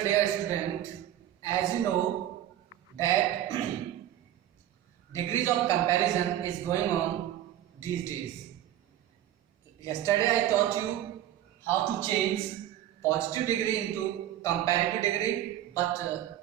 So dear student, as you know that degrees of comparison is going on these days. Yesterday I taught you how to change positive degree into comparative degree, but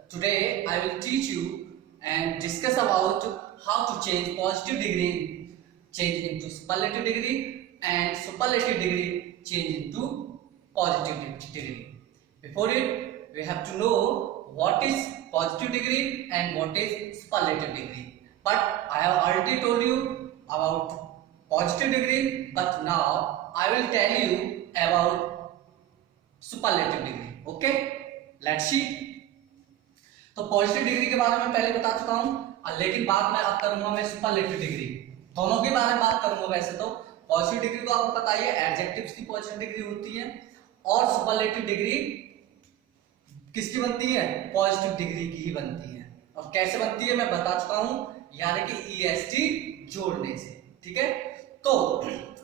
today I will teach you and discuss about how to change positive degree change into superlative degree and superlative degree change into positive degree. Before it, we have to know what is positive degree and what is superlative degree. But I have already told you about positive degree, but now I will tell you about superlative degree. Okay, let's see. तो positive degree के बारे में पहले बता चुका हूं, लेकिन बात मैं अब करूंगा मैं सुपरलेटिव डिग्री, दोनों के बारे में बात करूंगा। वैसे तो पॉजिटिव डिग्री को आपको पता ही है, एडजेक्टिव्स की पॉजिटिव डिग्री होती है, और सुपरलेटिव डिग्री किसकी बनती है? पॉजिटिव डिग्री की ही बनती है। और कैसे बनती है मैं बता चुका हूं, यानी कि EST जोड़ने से। ठीक है, तो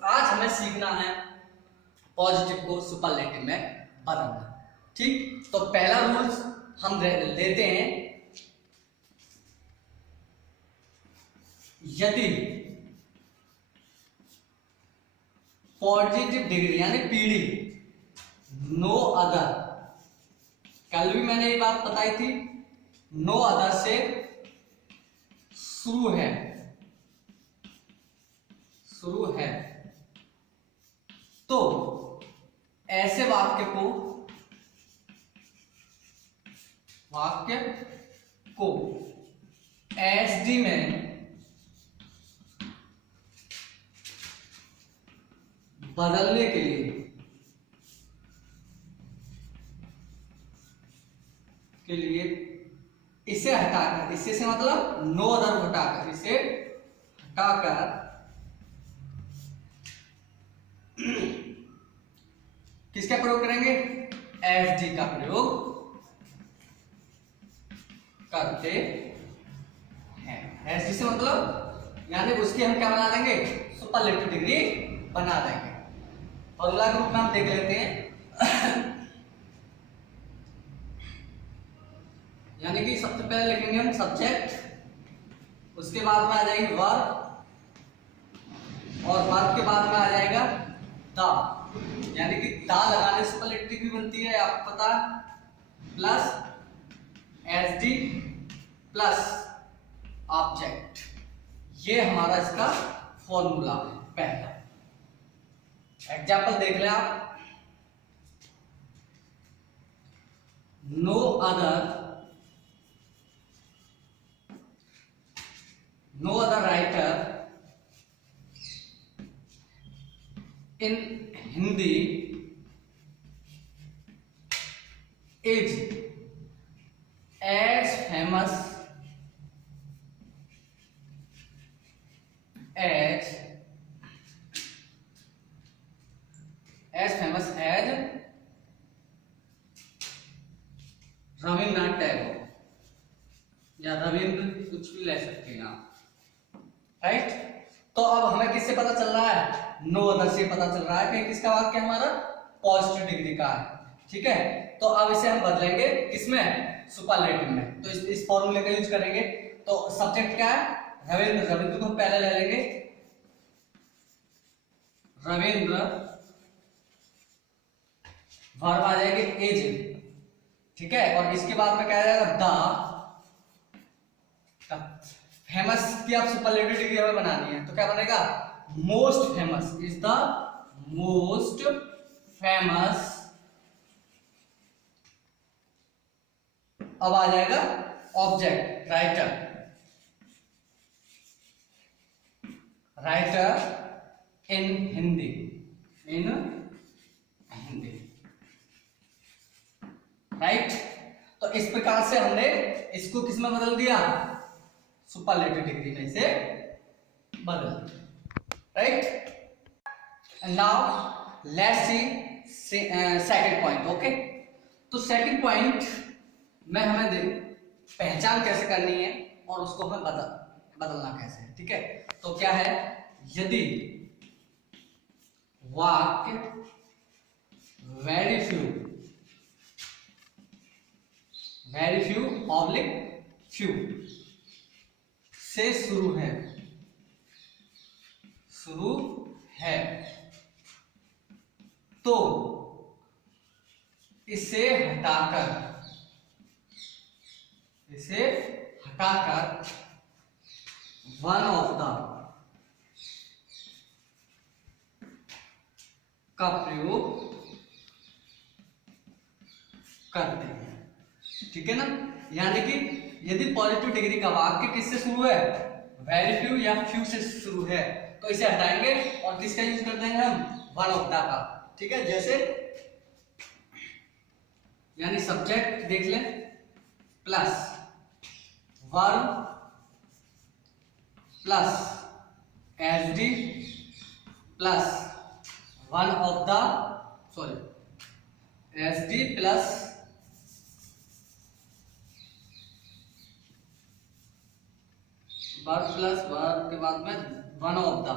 आज हमें सीखना है पॉजिटिव को सुपरलेटिव में बदलना। ठीक, तो पहला रूल्स हम लेते हैं, यदि पॉजिटिव डिग्री यानी पीडी नो अदर, कल भी मैंने ये बात बताई थी, नो अदर से शुरू है तो ऐसे वाक्य को SD में बदलने के लिए इसे हटाकर, इससे से मतलब नो अदर को हटाकर, इसे हटाकर किसका प्रयोग करेंगे? SD का प्रयोग करते हैं। SD से मतलब यानी उसकी हम क्या बना देंगे? सुपरलेटिव डिग्री बना देंगे। फॉर्मूला के रूप में हम देख लेते हैं। यानी कि सबसे पहले लिखेंगे हम सब्जेक्ट, उसके बाद में आ जाएगी वर्ब, और वर्ब के बाद में आ जाएगा द, यानी कि द लगाने से सुपरलेटिव डिग्री बनती है, आपको पता, प्लस SD प्लस ऑब्जेक्ट। ये हमारा इसका फॉर्मूला है पहला। एग्जाम्पल देख ले आप, no other writer in Hindi is as famous as Rabindranath Tagore, या रविंद्र, कुछ भी ले सकते हैं आप। राइट, तो अब हमें किससे पता चल रहा है? नो अदर से पता चल रहा है कि किसका वाक्य हमारा पॉजिटिव डिग्री का है। ठीक है, तो अब इसे हम बदलेंगे किसमें? सुपरलेटिव में। तो इस फॉर्मूले का यूज करेंगे। तो सब्जेक्ट क्या है? रविंद्र को पहले ले लेंगे, रविंद्र, वर्ब आ जाएगी एज, ठीक है, और इसके बाद में क्या आ जाएगा? द फेमस की आप सुपरलेटिव डिग्री हमें बनानी है, तो क्या बनेगा? Most famous is the most famous. अब आ जाएगा object writer in Hindi, right. तो इस प्रकार से हमने इसको किस में बदल दिया? सुपरलेटिव डिग्री में से बदल दिया, right. Now let's see second point. Okay, तो सेकंड पॉइंट में हमें पहचान कैसे करनी है और उसको हमें बदलना कैसे। ठीक है, तो क्या है? यदि वाक्य very few very few oblique few से शुरू है, शुरू है, तो इसे हटाकर, इसे हटाकर वन ऑफ द का प्रयोग करते हैं। ठीक है ना, यानी कि यदि पॉजिटिव डिग्री का वाक्य किससे शुरू है, वेरी फ्यू या फ्यू से शुरू है, तो इसे हटाएंगे और किसका यूज कर देंगे हम, वन ऑफ द का। ठीक है, जैसे यानी सब्जेक्ट देख लें plus verb plus SD plus one of the, sorry SD plus verb plus verb के बाद में one of the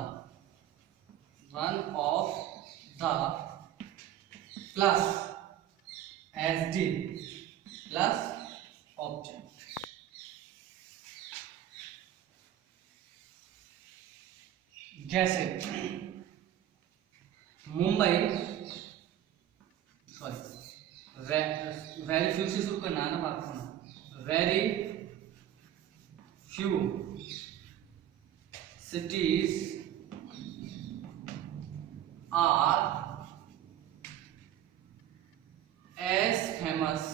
plus SD plus object. जैसे मुंबई, सॉरी वेरी फ्यू से शुरू करना है ना बात करना, very few cities are as famous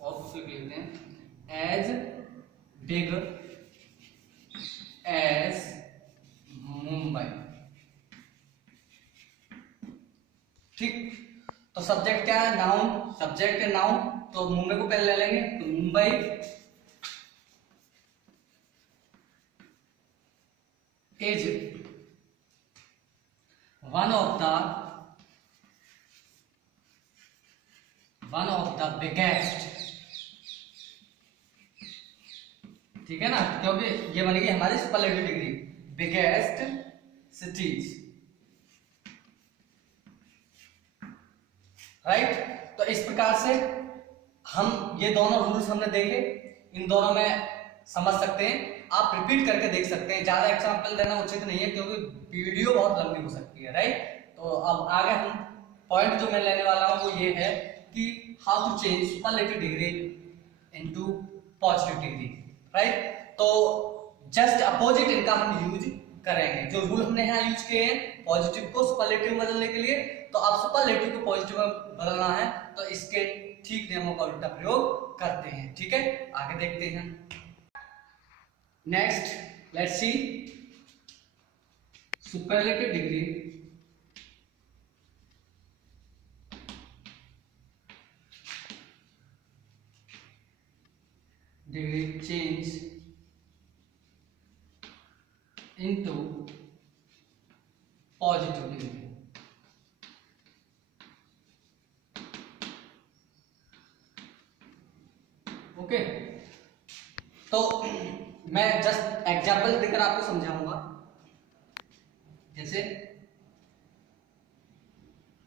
और कुछ लिख लेते हैं, as big as मुंबई। ठीक, तो सब्जेक्ट क्या है, नाउन, सब्जेक्ट है नाउन, तो मुंबई को पहले ले लेंगे, तो Mumbai is one of the biggest, ठीक है ना, क्योंकि ये बनेगी हमारी superlative degree, biggest cities, right. तो इस प्रकार से हम ये दोनों रूल्स हमने देखे, इन दोनों में समझ सकते हैं, आप रिपीट करके देख सकते हैं, ज्यादा एग्जांपल देना उचित नहीं है क्योंकि वीडियो बहुत लंबी हो सकती है, राइट। तो अब आगे हम पॉइंट जो मैं लेने वाला हूं वो ये है कि how to change superlative degree into positive degree, right. तो जस्ट अपोजिट इनका हम यूज करेंगे, जो रूल हमने यहाँ यूज किए हैं पॉजिटिव को सुपरलेटिव में बदलने के लिए, तो अब सुपरलेटिव को पॉजिटिव में बदलना है तो इसके ठीक नियमों का उल्टा प्रयोग करते हैं। ठीक है, आगे देखते हैं। Next, let's see superlative degree change into positive degree। Okay, तो मैं जस्ट एग्जाम्पल देकर आपको समझाऊंगा। जैसे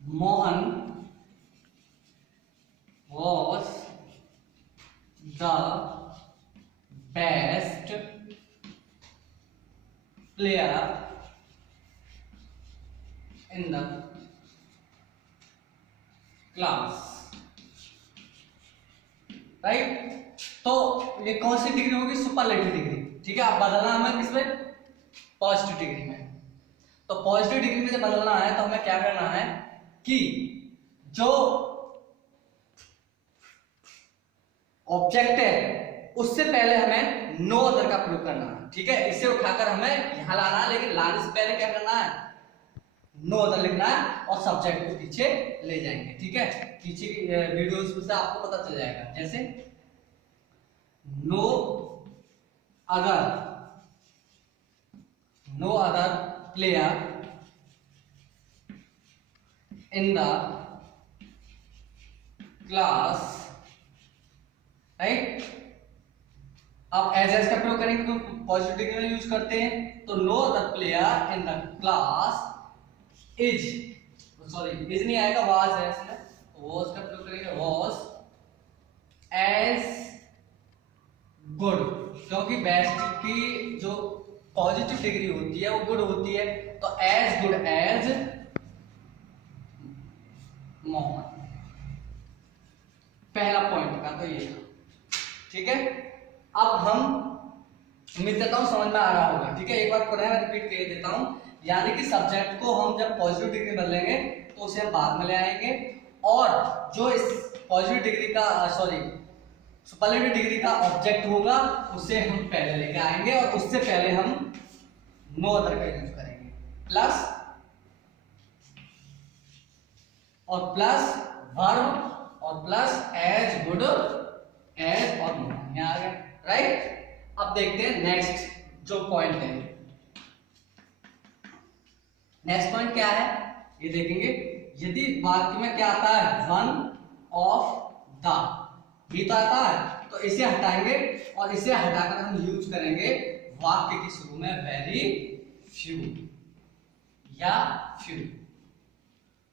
Mohan was the best player in the class, right. तो ये कौन सी डिग्री होगी, सुपरलेटिव डिग्री। ठीक है, आप बदलना हमें किसमें, पॉजिटिव डिग्री में। तो पॉजिटिव डिग्री में जब बदलना है तो हमें क्या करना है कि जो ऑब्जेक्ट है उससे पहले हमें नो अदर का प्रयोग करना है। ठीक है, इसे उठाकर हमें यहां लाना है, लेकिन लाने से पहले क्या करना है, नो अदर लिखना है और सब्जेक्ट को पीछे ले जाएंगे। ठीक है, पीछे की वीडियोस में से आपको पता चल जाएगा। जैसे no other player in the class, right. अब एज का प्रयोग करेंगे तो पॉजिटिव डिग्री में यूज करते हैं, तो no other player in the class is, sorry is नहीं आएगा, वाज है इसमें, वॉज का प्रयोग करेंगे, वॉज एज गुड, क्योंकि बेस्ट की जो पॉजिटिव डिग्री होती है वो गुड होती है, तो एज गुड एज मोहम्मद। पहला पॉइंट का तो ये था, ठीक है। अब हम उम्मीद करता हूं समझ में आ रहा होगा, ठीक है। एक बार पुनः मैं रिपीट कर देता हूं, यानी कि सब्जेक्ट को हम जब पॉजिटिव डिग्री में लेंगे तो उसे हम बाद में ले आएंगे, और जो इस पॉजिटिव डिग्री का सुपरलेटिव डिग्री का ऑब्जेक्ट होगा उसे हम पहले लेके आएंगे, और उससे पहले हम नो अदर का यूज करेंगे, प्लस और प्लस वर्ब और प्लस एज गुड एज और नो, यहाँ आ गया, राइट। अब देखते हैं नेक्स्ट जो पॉइंट है। नेक्स्ट पॉइंट क्या है ये देखेंगे। यदि वाक्य में क्या आता है, वन ऑफ द, ये तो आता है, तो इसे हटाएंगे और इसे हटाकर हम यूज करेंगे वाक्य के शुरू में वेरी फ्यू या फ्यू,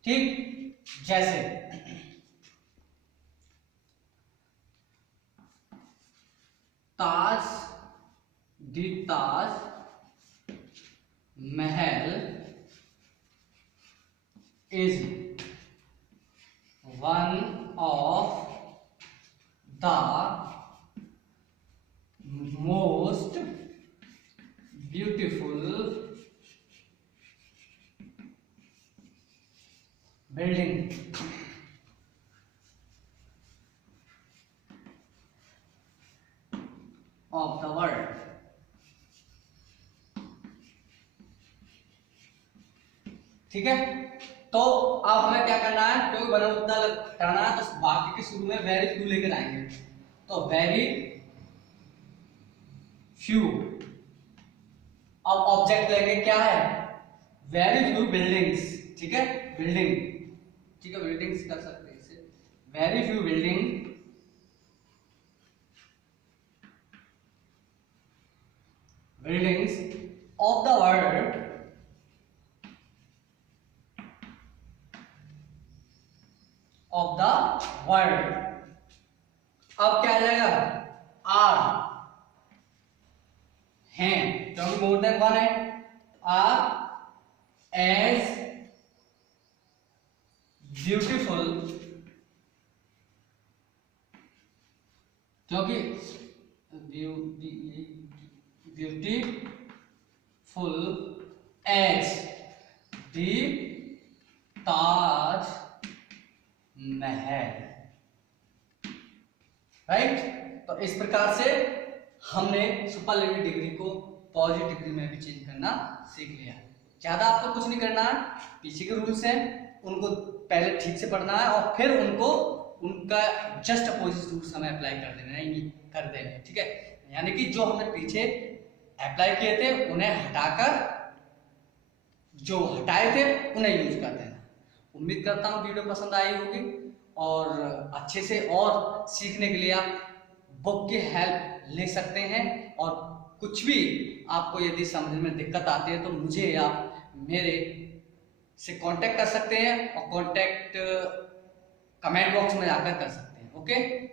ठीक। जैसे ताज, the Taj Mahal is one of the most beautiful building of the world। ठीक है, तो अब हमें क्या करना है, क्योंकि बना मुद्दा हटाना है, तो वाक्य के शुरू में वेरी फ्यू लेकर आएंगे, तो वेरी फ्यू। अब ऑब्जेक्ट लेंगे, क्या है, वेरी फ्यू बिल्डिंग्स, ठीक है, बिल्डिंग, ठीक है, बिल्डिंग्स कर सकते हैं इसे, very few buildings of the world of the world। अब क्या आ जाएगा, आर हैं, क्योंकि मोर देन वन है, आर एज ब्यूटीफुल, क्योंकि beautiful as the Taj Mahal, right. तो इस प्रकार से हमने सुपरलेटिव डिग्री को पॉजिटिव डिग्री में भी चेंज करना सीख लिया। ज्यादा आपको कुछ नहीं करना है, पीछे के रूल्स हैं उनको पहले ठीक से पढ़ना है और फिर उनको उनका जस्ट अपोजिट रूल्स हमें अप्लाई कर देना है, ठीक है। यानी कि जो हमने पीछे अप्लाई किए थे उन्हें हटाकर जो हटाए थे उन्हें यूज कर देना। उम्मीद करता हूँ वीडियो पसंद आई होगी और अच्छे से और सीखने के लिए आप बुक की हेल्प ले सकते हैं, और कुछ भी आपको यदि समझने में दिक्कत आती है तो मुझे आप मेरे से कांटेक्ट कर सकते हैं, और कांटेक्ट कमेंट बॉक्स में जाकर कर सकते हैं। ओके।